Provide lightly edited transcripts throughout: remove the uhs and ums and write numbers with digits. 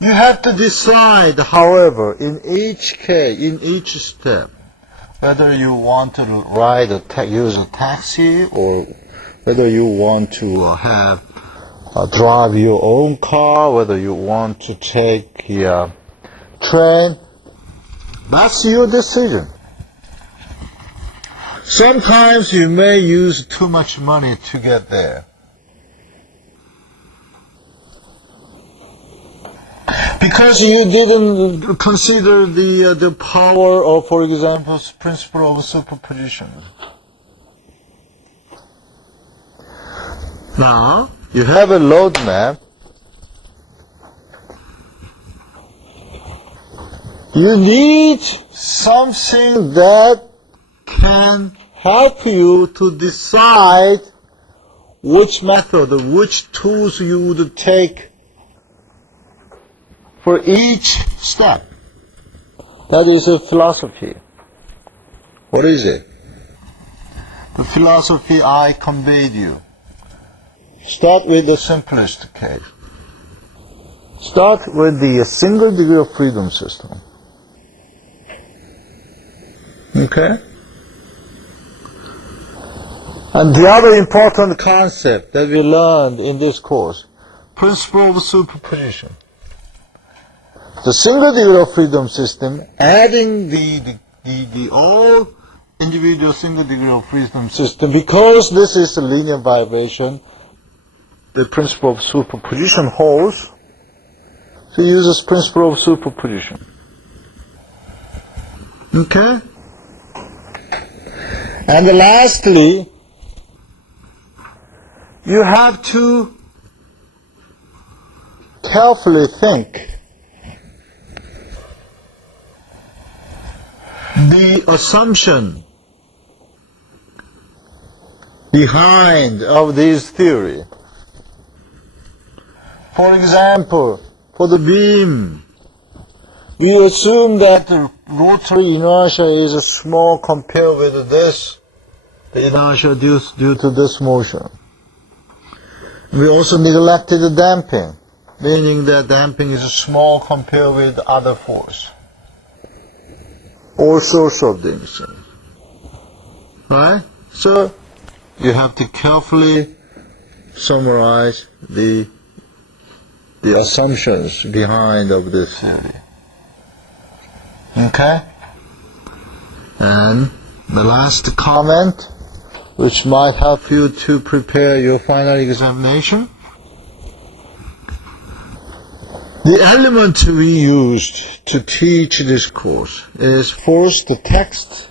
You have to decide, however, in each case, in each step, whether you want to use a taxi or whether you want to drive your own car, whether you want to take a train. That's your decision. Sometimes you may use too much money to get there. Because you didn't consider the power of, for example, principle of superposition. Now, you have a load map. You need something that can help you to decide which method, which tools you would take for each step. That is a philosophy. What is it? The philosophy I conveyed you. Start with the simplest case. Start with the single degree of freedom system. Okay? And the other important concept that we learned in this course, principle of superposition. The single degree of freedom system, adding the all individual single degree of freedom system, because this is a linear vibration, the principle of superposition holds, so it uses principle of superposition. Okay? And lastly, you have to carefully think the assumption behind of this theory. For example, for the beam, we assume that the rotary inertia is small compared with this, the inertia due to this motion. We also neglected the damping, meaning that damping is small compared with other force. All sorts of things. Right? So, you have to carefully summarize the assumptions behind of this theory. Okay? And the last comment, which might help you to prepare your final examination. The element we used to teach this course is first the text,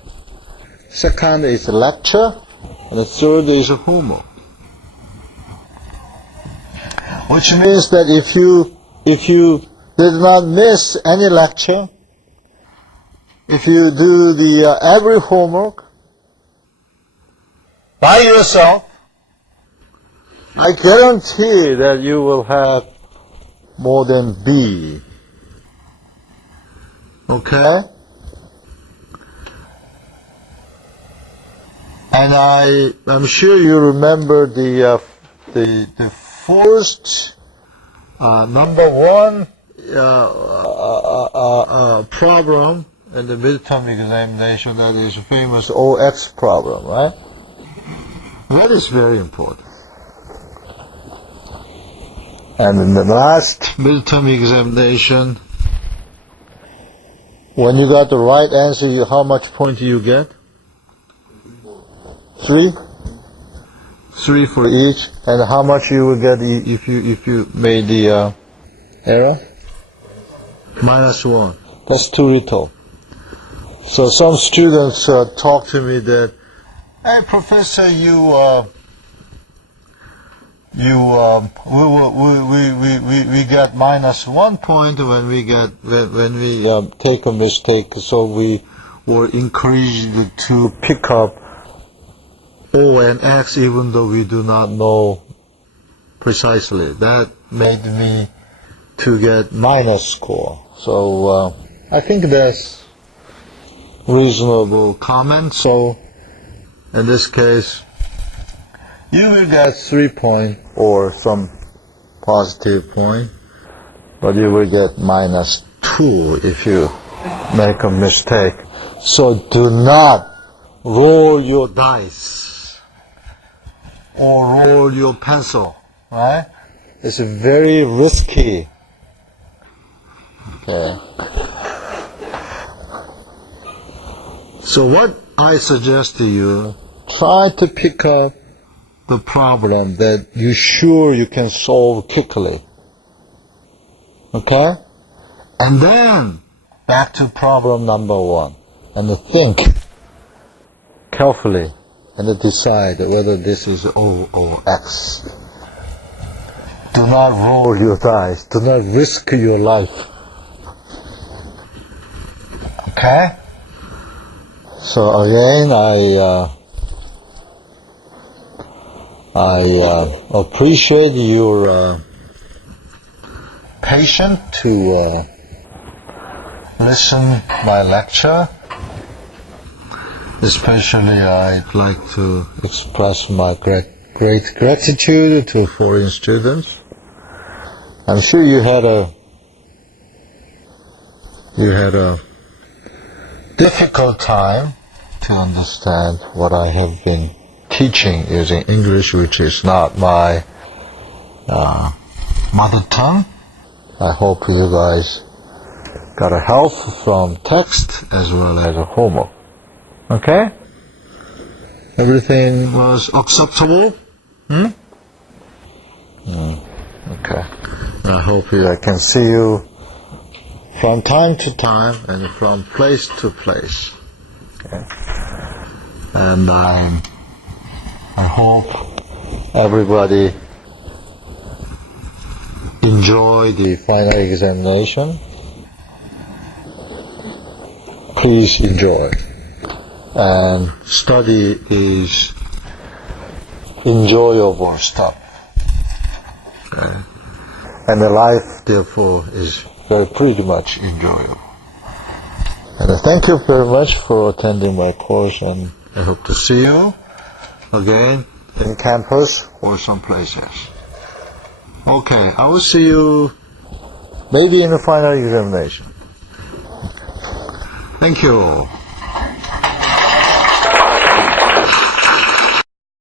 second is lecture, and the third is homework. Which means that if you did not miss any lecture, if you do the every homework by yourself, I guarantee that you will have more than B. Okay? And I'm sure you remember the first number one problem in the midterm examination, that is a famous OX problem, right? That is very important. And in the last midterm examination, when you got the right answer, how much point do you get? 3? 3 for each. And how much you will get if you made the error? -1. That's too little. So some students talk to me that, hey, Professor, we get -1 point when we take a mistake, so we were encouraged to pick up O and X even though we do not know precisely. That made me to get minus score. So I think that's reasonable comment. So in this case, you will get 3 points or some positive point. but you will get -2 if you make a mistake. So do not roll your dice or roll your pencil, right? It's very risky. Okay. So what I suggest to you, try to pick up the problem that you're sure you can solve quickly. Okay? And then back to problem number 1 and think carefully and decide whether this is O or X. Do not roll your dice. Do not risk your life. Okay? So again, I appreciate your patience to listen my lecture. Especially, I'd like to express my great gratitude to foreign students. I'm sure you had a difficult time to understand what I have been teaching using English, which is not my mother tongue. I hope you guys got a help from text as well as a homework. Okay? Everything was acceptable? Okay. I hope I can see you from time to time and from place to place. Okay. And I hope everybody enjoy the final examination. Please enjoy. And study is enjoyable stuff. Okay. And the life, therefore, is pretty much enjoyable. And thank you very much for attending my course, and I hope to see you again in campus or someplace else. Okay, I will see you maybe in the final examination. Thank you all.